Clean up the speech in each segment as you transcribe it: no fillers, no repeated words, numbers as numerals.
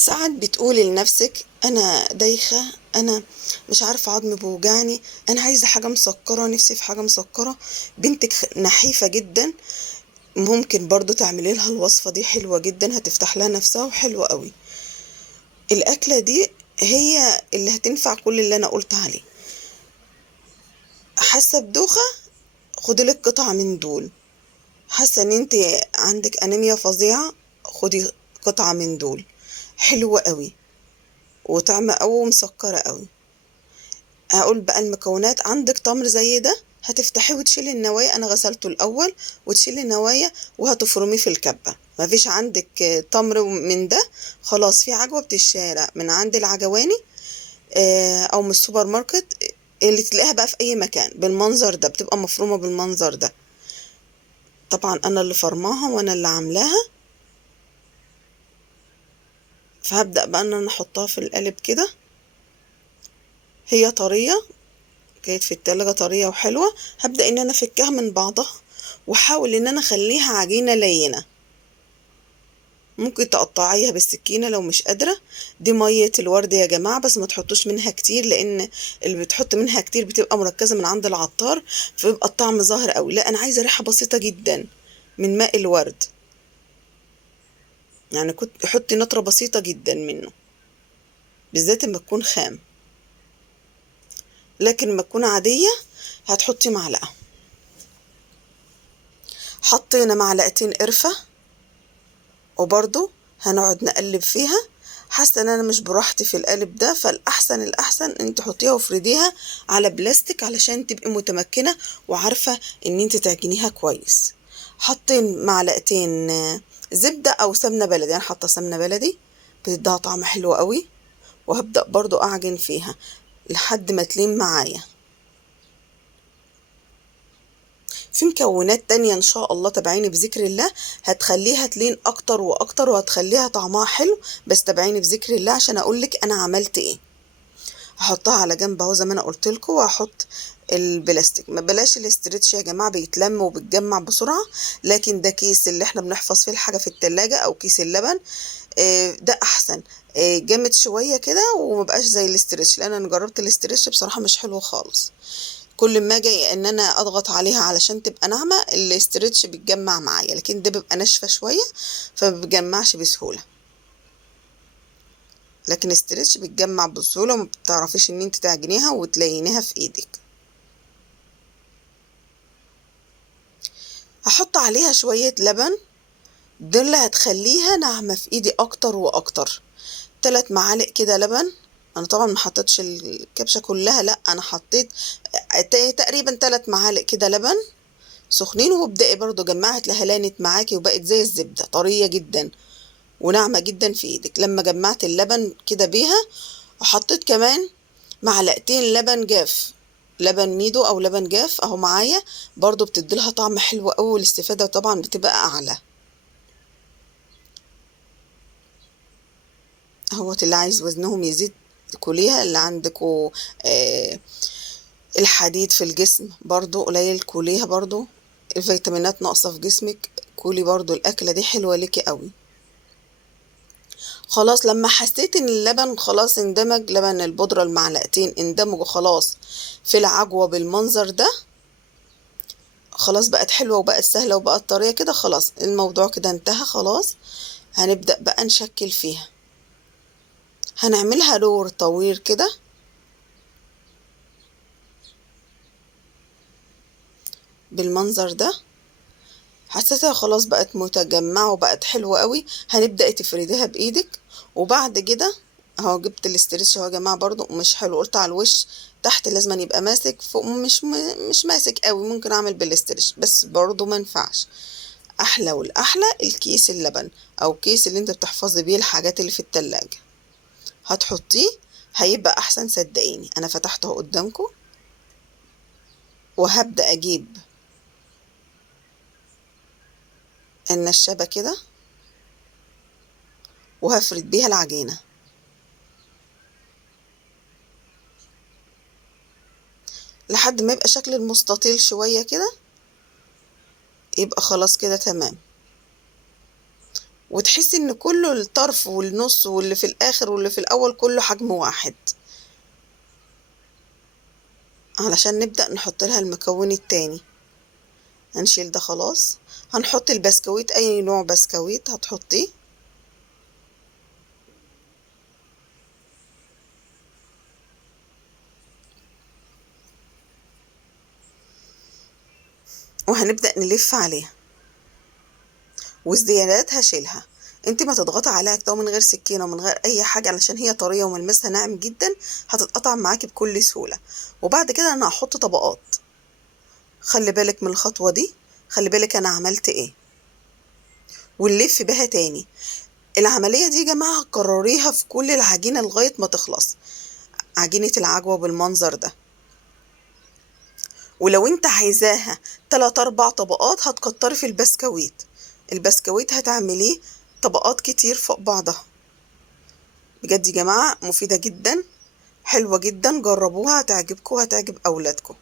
ساعات بتقولي لنفسك أنا دايخة، أنا مش عارفة عظمي بيوجعني، أنا عايزة حاجة مسكرة، نفسي في حاجة مسكرة. بنتك نحيفة جدا، ممكن برضو تعملي لها الوصفة دي، حلوة جدا، هتفتح لها نفسها وحلوة قوي. الأكلة دي هي اللي هتنفع كل اللي أنا قلت عليه. حاسة بدوخة، خدي لك قطعة من دول. حاسة ان انت عندك انيميا فظيعة، خدي قطعة من دول، حلوة قوي وطعمة قوي ومسكرة قوي. هقول بقى المكونات. عندك تمر زي ده، هتفتحيه وتشيلي النوايا، انا غسلته الاول، وتشيلي النوايا وهتفرميه في الكبة. مفيش عندك تمر من ده، خلاص في عجوة بتشترى من عند العجواني او من السوبر ماركت، اللي تلاقيها بقى في اي مكان بالمنظر ده، بتبقى مفرومة بالمنظر ده. طبعا انا اللي فرماها وانا اللي عاملاها. فهبدأ بقى ان انا احطها في القالب كده. هي طرية، كانت في التلاجة طرية وحلوة. هبدأ ان انا افكها من بعضها، واحاول ان انا اخليها عجينة لينة. ممكن تقطعيها بالسكينة لو مش قادرة. دي مية الورد يا جماعة، بس ما تحطوش منها كتير، لان اللي بتحط منها كتير بتبقى مركزة من عند العطار، فبيبقى الطعم ظاهر قوي. لا، انا عايزة ريحة بسيطة جدا من ماء الورد، يعني كنت حطي نطرة بسيطة جدا منه، بالذات لما تكون خام. لكن لما تكون عادية هتحطي معلقة. حطينا معلقتين قرفة، وبرضو هنقعد نقلب فيها. حاسه ان انا مش براحتي في القالب ده، فالاحسن الاحسن ان انت تحطيها وافرديها على بلاستيك علشان تبقي متمكنه وعارفه ان انت تعجنيها كويس. حطين معلقتين زبده او سمنه بلدي، انا حاطه سمنه بلدي، بتديها طعم حلو قوي. وهبدا برضو اعجن فيها لحد ما تلين معايا. في مكونات تانية ان شاء الله، تابعيني بذكر الله، هتخليها تلين اكتر واكتر وهتخليها طعمها حلو. بس تابعيني بذكر الله عشان اقولك انا عملت ايه. هحطها على جنب اهو زي ما انا قلت لكم، وهحط البلاستيك. ما بلاش الاسترتش يا جماعه، بيتلم وبتجمع بسرعه. لكن ده كيس اللي احنا بنحفظ فيه الحاجه في التلاجة، او كيس اللبن، ده احسن. جامد شويه كده ومبقاش زي الاسترتش، لان انا جربت الاسترتش بصراحه مش حلو خالص. كل ما اجي ان انا اضغط عليها علشان تبقى ناعمه، الاسترتش بيتجمع معايا، لكن ده بيبقى ناشفه شويه فما بيتجمعش بسهوله. لكن الاسترتش بيتجمع بسهوله، وما بتعرفيش ان انت تعجنيها وتلينيها في ايدك. هحط عليها شويه لبن، دول اللي هتخليها ناعمه في ايدي اكتر واكتر. 3 معالق كده لبن. انا طبعا ما حطيتش الكبشه كلها، لا انا حطيت تقريبا 3 معالق كده لبن سخنين. وابدأي برضو جمعها، هتلاقيها لانت معاكي وبقت زي الزبدة، طرية جدا وناعمة جدا في ايدك. لما جمعت اللبن كده بيها، وحطيت كمان معلقتين لبن جاف، لبن ميدو او لبن جاف اهو معايا، برضو بتديلها طعم حلو قوي، والاستفادة طبعا بتبقى اعلى. اهوت اللي عايز وزنهم يزيد كليها، اللي عندكوا الحديد في الجسم برضو قليل كليها، برضو الفيتامينات ناقصة في جسمك، كلي برضو الأكلة دي حلوة ليكي قوي. خلاص لما حسيت ان اللبن خلاص اندمج، لبن البودرة المعلقتين اندمجوا خلاص في العجوة بالمنظر ده، خلاص بقت حلوة وبقت سهلة وبقت طرية كده، خلاص الموضوع كده انتهى خلاص. هنبدأ بقى نشكل فيها. هنعملها دور طويل كده بالمنظر ده. حسيتها خلاص بقت متجمعة وبقت حلوة قوي. هنبدأ تفرديها بإيدك. وبعد كده اهو جبت الاسترتش اهو يا جماعة، برضو مش حلو، قلت على الوش تحت لازم يبقى ماسك، فوق مش ماسك قوي. ممكن اعمل بالاسترتش بس برضو ما ينفعش. احلى والاحلى الكيس اللبن، او كيس اللي انت بتحفظي بيه الحاجات اللي في التلاجة، هتحطيه هيبقى احسن. صدقيني انا فتحته قدامكم. وهبدأ اجيب النشابة كده وهفرد بيها العجينة لحد ما يبقى شكل المستطيل شوية كده، يبقى خلاص كده تمام. وتحسي ان كله الطرف والنص واللي في الاخر واللي في الاول كله حجم واحد. علشان نبدأ نحط لها المكون التاني. هنشيل ده خلاص. هنحط البسكويت، اي نوع بسكويت هتحطيه. وهنبدأ نلف عليها، والزيادات هشيلها. انت ما تضغطي عليها كده من غير سكينة ومن غير اي حاجة، علشان هي طرية وملمسها ناعم جدا، هتتقطع معاكي بكل سهولة. وبعد كده انا هحط طبقات. خلي بالك من الخطوة دي، خلي بالك انا عملت ايه. ونلف بها تاني. العملية دي يا جماعة كرريها في كل العجينة لغاية ما تخلص. عجينة العجوة بالمنظر ده. ولو انت عايزاها 3-4 طبقات هتكتري في البسكويت. البسكويت هتعمليه طبقات كتير فوق بعضها. بجد يا جماعة مفيدة جدا، حلوة جدا، جربوها هتعجبكم وهتعجب أولادكم.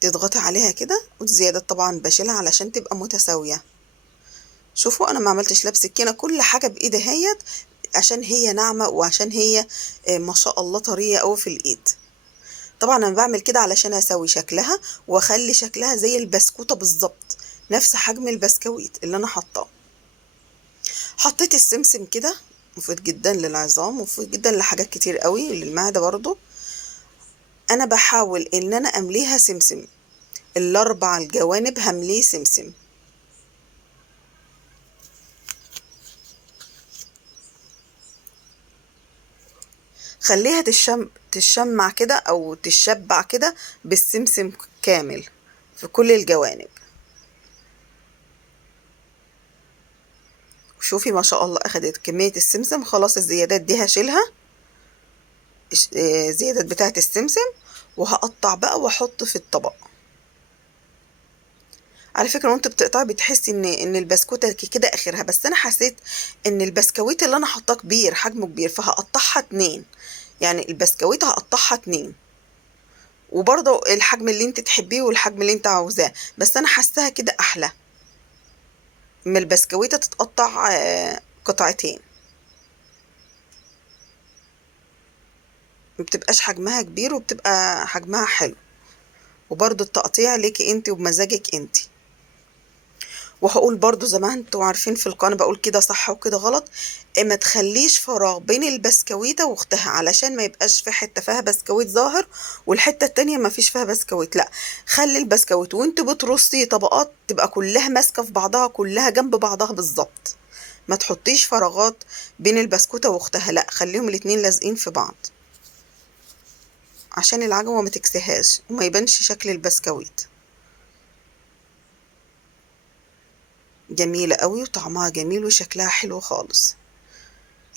تضغطي عليها كده، والزيادة طبعا بشيلها علشان تبقى متساوية. شوفوا انا ما عملتش لا بسكينة، كل حاجة بايدي هيت، عشان هي ناعمة وعشان هي ما شاء الله طرية قوي في الايد. طبعا انا بعمل كده علشان اسوي شكلها واخلي شكلها زي البسكوتة بالظبط، نفس حجم البسكويت اللي انا حطاه. حطيت السمسم كده، مفيد جدا للعظام، مفيد جدا لحاجات كتير قوي، للمعدة برضو. انا بحاول ان انا امليها سمسم، الاربع الجوانب همليه سمسم. خليها تشمع كده او تشبع كده بالسمسم كامل في كل الجوانب. شوفي ما شاء الله اخدت كمية السمسم. خلاص الزيادات دي هشيلها، زيادات بتاعت السمسم، وهقطع بقى واحط في الطبق. على فكرة وانت بتقطعي بتحسي ان البسكوتة كده اخرها، بس انا حسيت ان البسكويت اللي انا حاطاه كبير، حجمه كبير، فهقطعها 2. يعني البسكويت هقطعها 2، وبرضه الحجم اللي انت تحبيه والحجم اللي انت عاوزاه، بس انا حاساها كده احلى من البسكويتة تتقطع قطعتين. مبتبقاش حجمها كبير وبتبقى حجمها حلو، وبرضه التقطيع ليكي انت وبمزاجك انت. وهقول برضو زي ما انتوا عارفين في القناة بقول كده صح وكده غلط، ما تخليش فراغ بين البسكويتة واختها، علشان ما يبقاش في حتة فيها بسكويت ظاهر والحتة التانية ما فيش فيها بسكويت. لا، خلي البسكويت وانت بترصي طبقات تبقى كلها ماسكة في بعضها، كلها جنب بعضها بالظبط. ما تحطيش فراغات بين البسكوتة واختها، لا خليهم الاتنين لازقين في بعض، عشان العجوة ما تكسهاش وما يبانش شكل البسكويت. جميلة قوي وطعمها جميل وشكلها حلو خالص.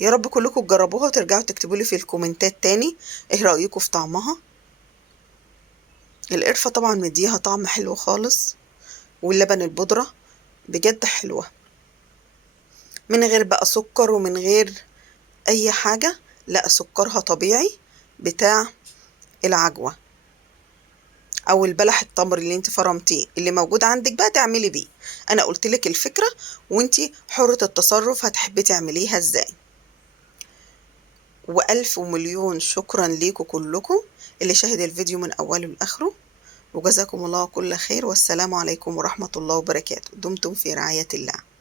يا رب كلكم تجربوها وترجعوا تكتبوا لي في الكومنتات تاني ايه رأيكم في طعمها. القرفة طبعا مديها طعم حلو خالص، واللبن البودرة بجد حلوة، من غير بقى سكر ومن غير اي حاجة. لا، سكرها طبيعي بتاع العجوة او البلح التمر اللي انت فرمتيه اللي موجود عندك بقى تعملي بيه. انا قلت لك الفكرة وانت حرة التصرف هتحبي تعمليها ازاي. وألف ومليون شكرا ليكم كلكم اللي شاهد الفيديو من أوله لآخره، وجزاكم الله كل خير، والسلام عليكم ورحمة الله وبركاته. دمتم في رعاية الله.